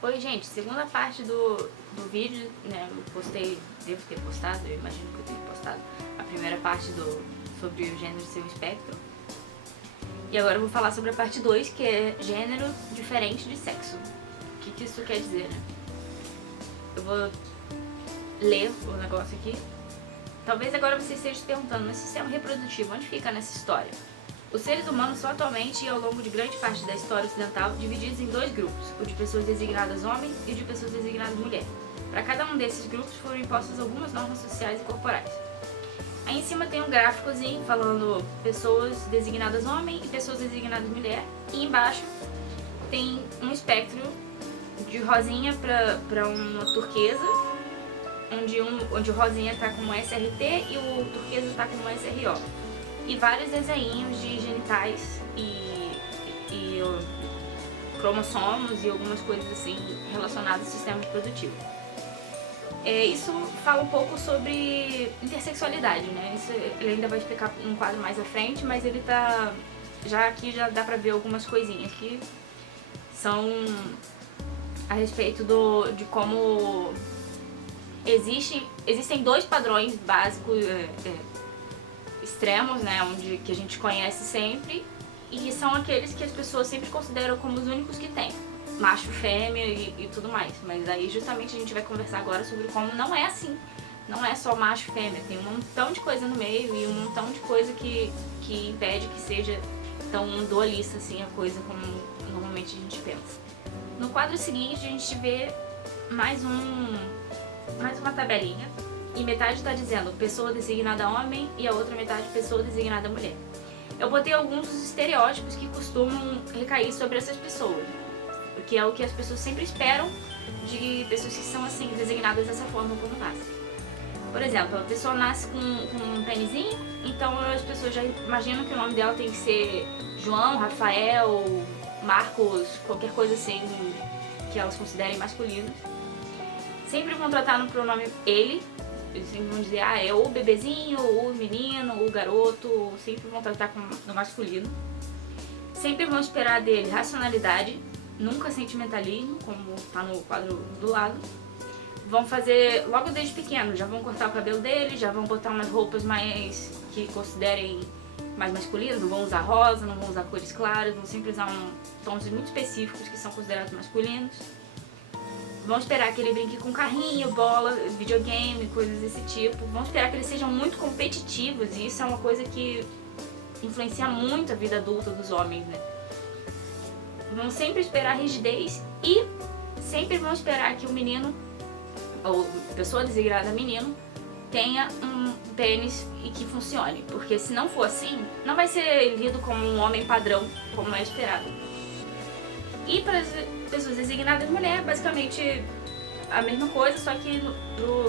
Oi, gente, segunda parte do vídeo, né, eu postei, devo ter postado, eu imagino que eu tenha postado a primeira parte sobre o gênero ser um espectro. E agora eu vou falar sobre a parte 2, que é gênero diferente de sexo. O que isso quer dizer, né? Eu vou ler o negócio aqui. Talvez agora você esteja se perguntando, mas sistema reprodutivo, onde fica nessa história? Os seres humanos são atualmente e ao longo de grande parte da história ocidental divididos em dois grupos, o de pessoas designadas homem e o de pessoas designadas mulher. Para cada um desses grupos foram impostas algumas normas sociais e corporais. Aí em cima tem um gráficozinho falando pessoas designadas homem e pessoas designadas mulher, e embaixo tem um espectro de rosinha para uma turquesa, onde o rosinha está como SRT e o turquesa está como SRO. E vários desenhos de genitais e cromossomos e algumas coisas assim relacionadas ao sistema reprodutivo. Isso fala um pouco sobre intersexualidade, né? Isso ele ainda vai explicar num quadro mais à frente, mas ele tá... Aqui já dá pra ver algumas coisinhas que são a respeito de como existem dois padrões básicos extremos, né, que a gente conhece sempre, e são aqueles que as pessoas sempre consideram como os únicos que tem, macho, fêmea e tudo mais. Mas aí justamente a gente vai conversar agora sobre como não é assim, não é só macho, fêmea, tem um montão de coisa no meio e um montão de coisa que impede que seja tão dualista assim a coisa como normalmente a gente pensa. No quadro seguinte a gente vê mais uma tabelinha. E metade está dizendo pessoa designada homem e a outra metade pessoa designada mulher. Eu botei alguns dos estereótipos que costumam recair sobre essas pessoas, que é o que as pessoas sempre esperam de pessoas que são assim, designadas dessa forma quando nascem. Por exemplo, a pessoa nasce com um penizinho, então as pessoas já imaginam que o nome dela tem que ser João, Rafael, Marcos, qualquer coisa assim que elas considerem masculinos. Sempre vão tratar no pronome ele. Eles sempre vão dizer, é o bebezinho, o menino, o garoto, sempre vão tratar no masculino. Sempre vão esperar dele racionalidade, nunca sentimentalismo, como tá no quadro do lado. Vão fazer logo desde pequeno, já vão cortar o cabelo dele, já vão botar umas roupas mais que considerem mais masculinas, não vão usar rosa, não vão usar cores claras, vão sempre usar tons muito específicos que são considerados masculinos. Vão esperar que ele brinque com carrinho, bola, videogame, coisas desse tipo. Vão esperar que eles sejam muito competitivos, e isso é uma coisa que influencia muito a vida adulta dos homens, né? Vão sempre esperar rigidez e sempre vão esperar que o menino, ou pessoa designada menino, tenha um pênis e que funcione. Porque se não for assim, não vai ser lido como um homem padrão, como é esperado. E para as pessoas designadas mulher, basicamente a mesma coisa, só que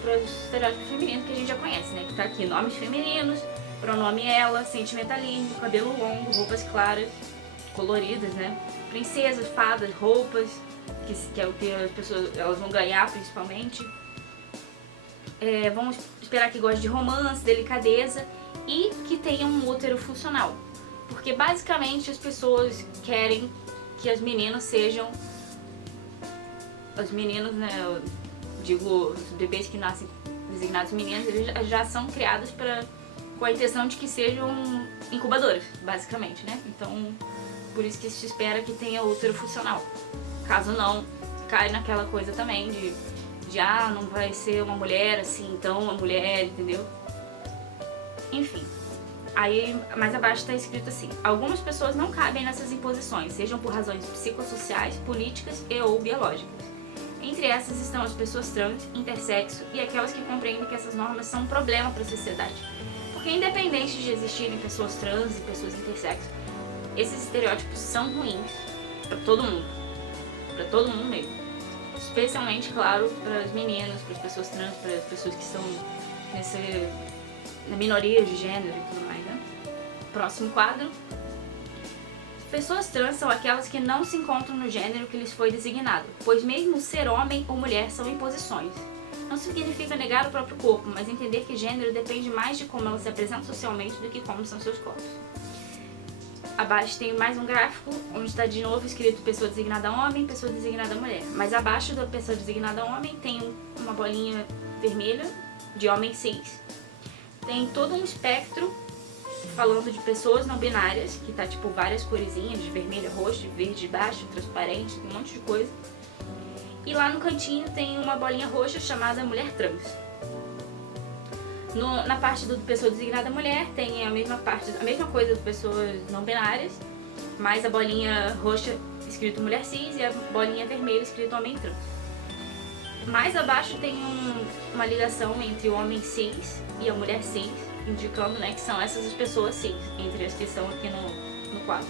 para os estereótipos femininos que a gente já conhece, né? Que tá aqui, nomes femininos, pronome ela, sentimentalismo, cabelo longo, roupas claras, coloridas, né? Princesas, fadas, roupas, que é o que as pessoas elas vão ganhar principalmente. Vão esperar que goste de romance, delicadeza e que tenha um útero funcional. Porque basicamente as pessoas querem que as meninas sejam... Os meninos, né, eu digo, os bebês que nascem designados meninos, eles já são criados com a intenção de que sejam incubadoras, basicamente, né? Então, por isso que se espera que tenha útero funcional. Caso não, cai naquela coisa também de não vai ser uma mulher assim, então uma mulher, entendeu? Enfim. Aí, mais abaixo está escrito assim: algumas pessoas não cabem nessas imposições, sejam por razões psicossociais, políticas e ou biológicas. Entre essas estão as pessoas trans, intersexo e aquelas que compreendem que essas normas são um problema para a sociedade. Porque independente de existirem pessoas trans e pessoas intersexo, esses estereótipos são ruins para todo mundo mesmo. Especialmente, claro, para as meninas, para as pessoas trans, para as pessoas que são na minoria de gênero e tudo mais, né? Próximo quadro. Pessoas trans são aquelas que não se encontram no gênero que lhes foi designado, pois mesmo ser homem ou mulher são imposições. Não significa negar o próprio corpo, mas entender que gênero depende mais de como ela se apresenta socialmente do que como são seus corpos. Abaixo tem mais um gráfico, onde está de novo escrito pessoa designada homem, pessoa designada mulher. Mas abaixo da pessoa designada homem tem uma bolinha vermelha de homem cis. Tem todo um espectro falando de pessoas não binárias, que tá tipo várias coresinhas, de vermelho, roxo, de verde, baixo, transparente, um monte de coisa. E lá no cantinho tem uma bolinha roxa chamada mulher trans. Na parte do pessoa designada mulher tem a mesma coisa do pessoas não binárias, mais a bolinha roxa escrito mulher cis e a bolinha vermelha escrito homem trans. Mais abaixo tem uma ligação entre o homem cis e a mulher cis, indicando, né, que são essas as pessoas cis, entre as que estão aqui no quadro.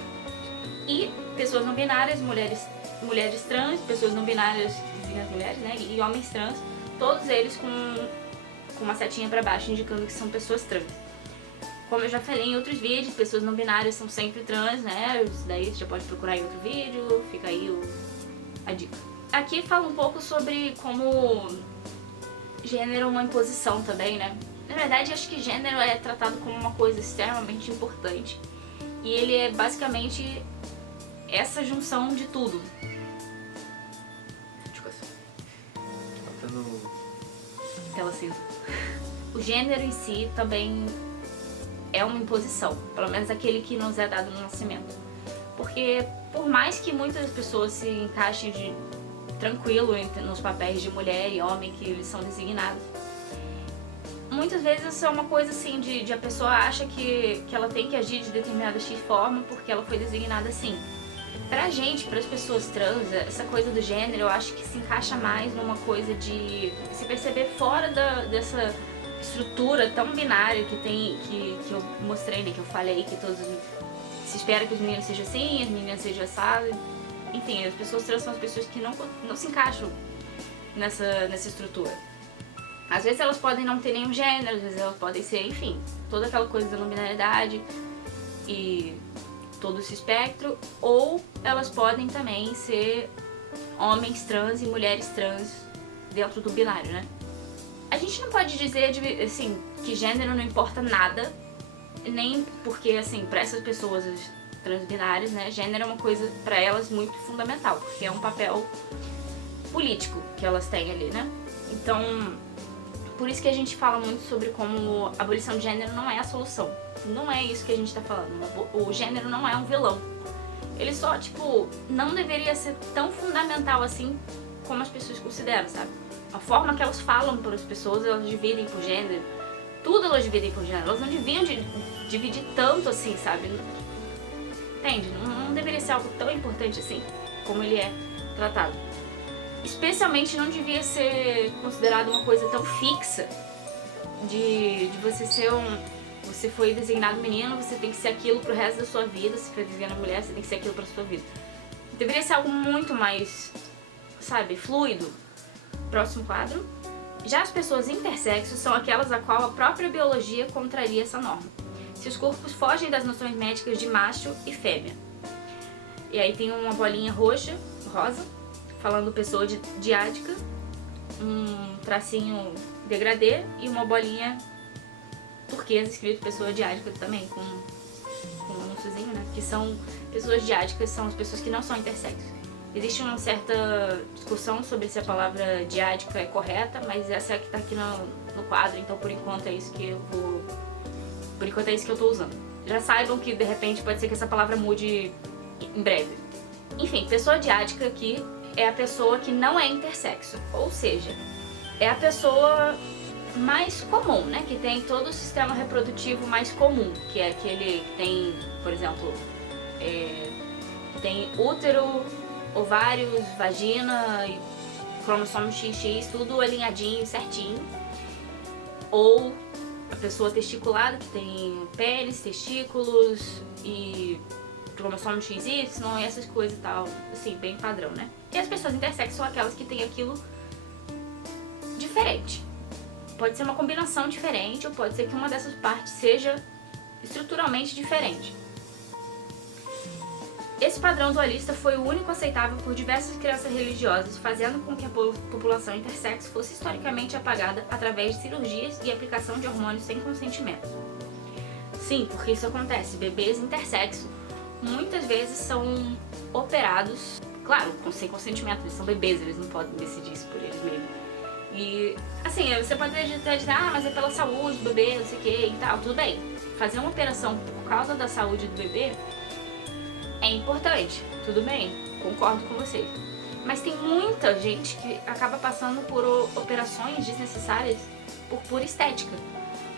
E pessoas não binárias, mulheres trans, pessoas não binárias, as mulheres, né, e homens trans, todos eles com uma setinha para baixo indicando que são pessoas trans. Como eu já falei em outros vídeos, pessoas não binárias são sempre trans, né, isso daí você já pode procurar em outro vídeo, fica aí a dica. Aqui fala um pouco sobre como gênero é uma imposição também, né. Na verdade, acho que gênero é tratado como uma coisa extremamente importante e ele é basicamente essa junção de tudo. Tela cinza. O gênero em si também é uma imposição, pelo menos aquele que nos é dado no nascimento. Porque por mais que muitas pessoas se encaixem tranquilo nos papéis de mulher e homem que eles são designados, muitas vezes isso é uma coisa assim de a pessoa acha que ela tem que agir de determinada X forma porque ela foi designada assim. Pra gente, pras pessoas trans, essa coisa do gênero eu acho que se encaixa mais numa coisa de se perceber fora dessa estrutura tão binária que eu mostrei, né, que eu falei, que todos se espera que os meninos sejam assim, as meninas sejam assadas. Enfim, as pessoas trans são as pessoas que não se encaixam nessa estrutura. Às vezes elas podem não ter nenhum gênero, às vezes elas podem ser, enfim, toda aquela coisa da não binariedade e todo esse espectro, ou elas podem também ser homens trans e mulheres trans dentro do binário, né? A gente não pode dizer, assim, que gênero não importa nada, nem porque, assim, para essas pessoas transbinárias, né, gênero é uma coisa para elas muito fundamental, porque é um papel político que elas têm ali, né? Então, por isso que a gente fala muito sobre como a abolição de gênero não é a solução. Não é isso que a gente tá falando. O gênero não é um vilão. Ele só, tipo, não deveria ser tão fundamental assim como as pessoas consideram, sabe? A forma que elas falam para as pessoas, elas dividem por gênero. Tudo elas dividem por gênero. Elas não deviam dividir tanto assim, sabe? Entende? Não deveria ser algo tão importante assim como ele é tratado. Especialmente não devia ser considerado uma coisa tão fixa de você ser você foi designado menino, você tem que ser aquilo pro resto da sua vida. Se foi designado mulher, você tem que ser aquilo pra sua vida. Deveria ser algo muito mais, sabe, fluido. Próximo quadro. Já as pessoas intersexos são aquelas a qual a própria biologia contraria essa norma. Se os corpos fogem das noções médicas de macho e fêmea. E aí tem uma bolinha rosa, falando pessoa diádica, um tracinho degradê e uma bolinha turquesa escrito pessoa diádica também, com um anúnciozinho, né? Que são pessoas diádicas, são as pessoas que não são intersexos. Existe uma certa discussão sobre se a palavra diádica é correta, mas essa é a que tá aqui no quadro, então por enquanto é isso que eu vou. Por enquanto é isso que eu tô usando. Já saibam que de repente pode ser que essa palavra mude em breve. Enfim, pessoa diádica aqui é a pessoa que não é intersexo, ou seja, é a pessoa mais comum, né? Que tem todo o sistema reprodutivo mais comum, que é aquele que tem, por exemplo, tem útero, ovários, vagina, cromossomo XX, tudo alinhadinho, certinho. Ou a pessoa testiculada, que tem pênis, testículos e cromossomo XY e essas coisas e tal, assim, bem padrão, né? E as pessoas intersexo são aquelas que têm aquilo diferente. Pode ser uma combinação diferente ou pode ser que uma dessas partes seja estruturalmente diferente. Esse padrão dualista foi o único aceitável por diversas crenças religiosas, fazendo com que a população intersexo fosse historicamente apagada através de cirurgias e aplicação de hormônios sem consentimento. Sim, porque isso acontece. Bebês intersexo muitas vezes são operados, claro, sem consentimento, eles são bebês, eles não podem decidir isso por eles mesmos. E, assim, você pode até dizer, mas é pela saúde do bebê, não sei o que e tal, tudo bem. Fazer uma operação por causa da saúde do bebê é importante, tudo bem, concordo com você. Mas tem muita gente que acaba passando por operações desnecessárias por pura estética,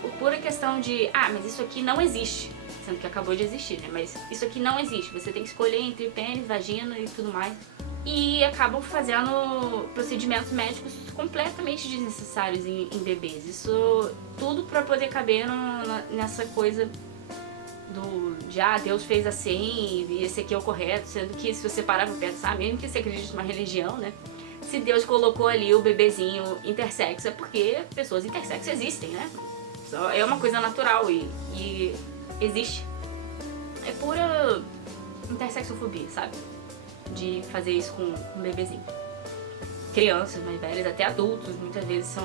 por pura questão de, mas isso aqui não existe, sendo que acabou de existir, né? Mas isso aqui não existe, você tem que escolher entre pênis, vagina e tudo mais. E acabam fazendo procedimentos médicos completamente desnecessários em bebês. Isso tudo pra poder caber nessa coisa de Deus fez assim e esse aqui é o correto, sendo que se você parar pra pensar, mesmo que você acredite numa religião, né? Se Deus colocou ali o bebezinho intersexo é porque pessoas intersexo existem, né? É uma coisa natural e existe. É pura intersexofobia, sabe? De fazer isso com um bebezinho. Crianças mais velhas, até adultos, muitas vezes são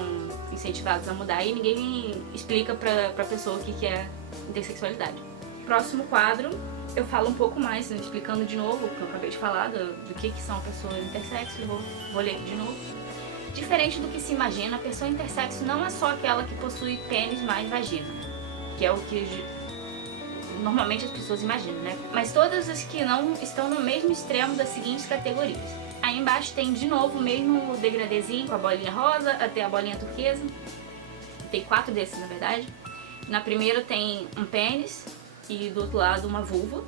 incentivados a mudar e ninguém explica pra pessoa o que é intersexualidade. Próximo quadro, eu falo um pouco mais, explicando de novo o que eu acabei de falar, do que são pessoas intersexo, vou ler de novo. Diferente do que se imagina, a pessoa intersexo não é só aquela que possui pênis mais vagina, que é o que normalmente as pessoas imaginam, né? Mas todas as que não estão no mesmo extremo das seguintes categorias. Aí embaixo tem de novo o mesmo degradêzinho com a bolinha rosa até a bolinha turquesa. Tem 4 desses, na verdade. Na primeira tem um pênis e do outro lado uma vulva.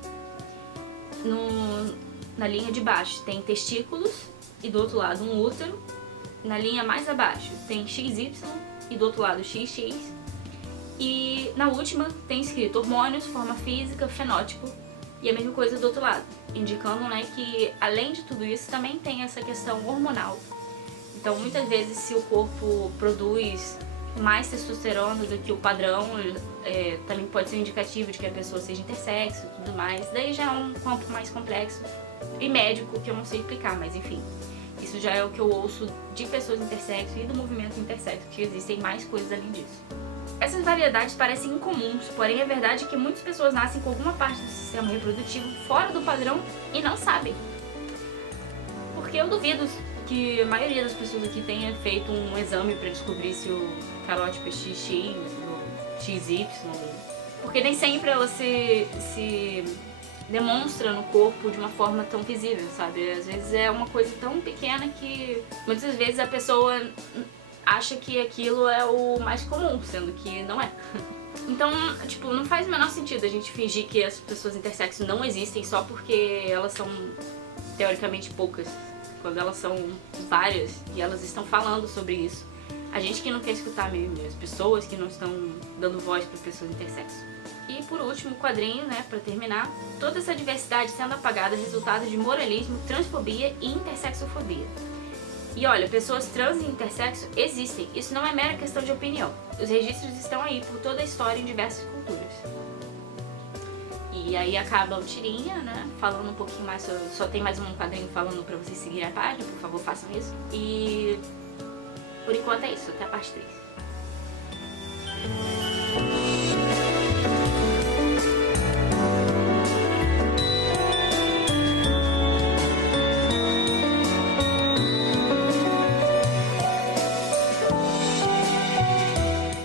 Na linha de baixo tem testículos e do outro lado um útero. Na linha mais abaixo tem XY e do outro lado XX. E na última tem escrito hormônios, forma física, fenótipo e a mesma coisa do outro lado, indicando, né, que além de tudo isso também tem essa questão hormonal. Então muitas vezes se o corpo produz mais testosterona do que o padrão, também pode ser um indicativo de que a pessoa seja intersexo e tudo mais. Daí já é um campo mais complexo e médico que eu não sei explicar, mas enfim. Isso já é o que eu ouço de pessoas intersexo e do movimento intersexo, que existem mais coisas além disso. Essas variedades parecem incomuns, porém é verdade que muitas pessoas nascem com alguma parte do sistema reprodutivo fora do padrão e não sabem. Porque eu duvido que a maioria das pessoas aqui tenha feito um exame para descobrir se o carótipo é XX ou XY, porque nem sempre ela se demonstra no corpo de uma forma tão visível, sabe? Às vezes é uma coisa tão pequena que muitas vezes a pessoa acha que aquilo é o mais comum, sendo que não é. Então, tipo, não faz o menor sentido a gente fingir que as pessoas intersexo não existem só porque elas são teoricamente poucas, quando elas são várias e elas estão falando sobre isso. A gente que não quer escutar mesmo, as pessoas que não estão dando voz para pessoas intersexo. E por último, o quadrinho, né, pra terminar. Toda essa diversidade sendo apagada é resultado de moralismo, transfobia e intersexofobia. E olha, pessoas trans e intersexo existem, isso não é mera questão de opinião. Os registros estão aí por toda a história em diversas culturas. E aí acaba o tirinha, né, falando um pouquinho mais, só tem mais um quadrinho falando pra vocês seguirem a página, por favor façam isso. E por enquanto é isso, até a parte 3.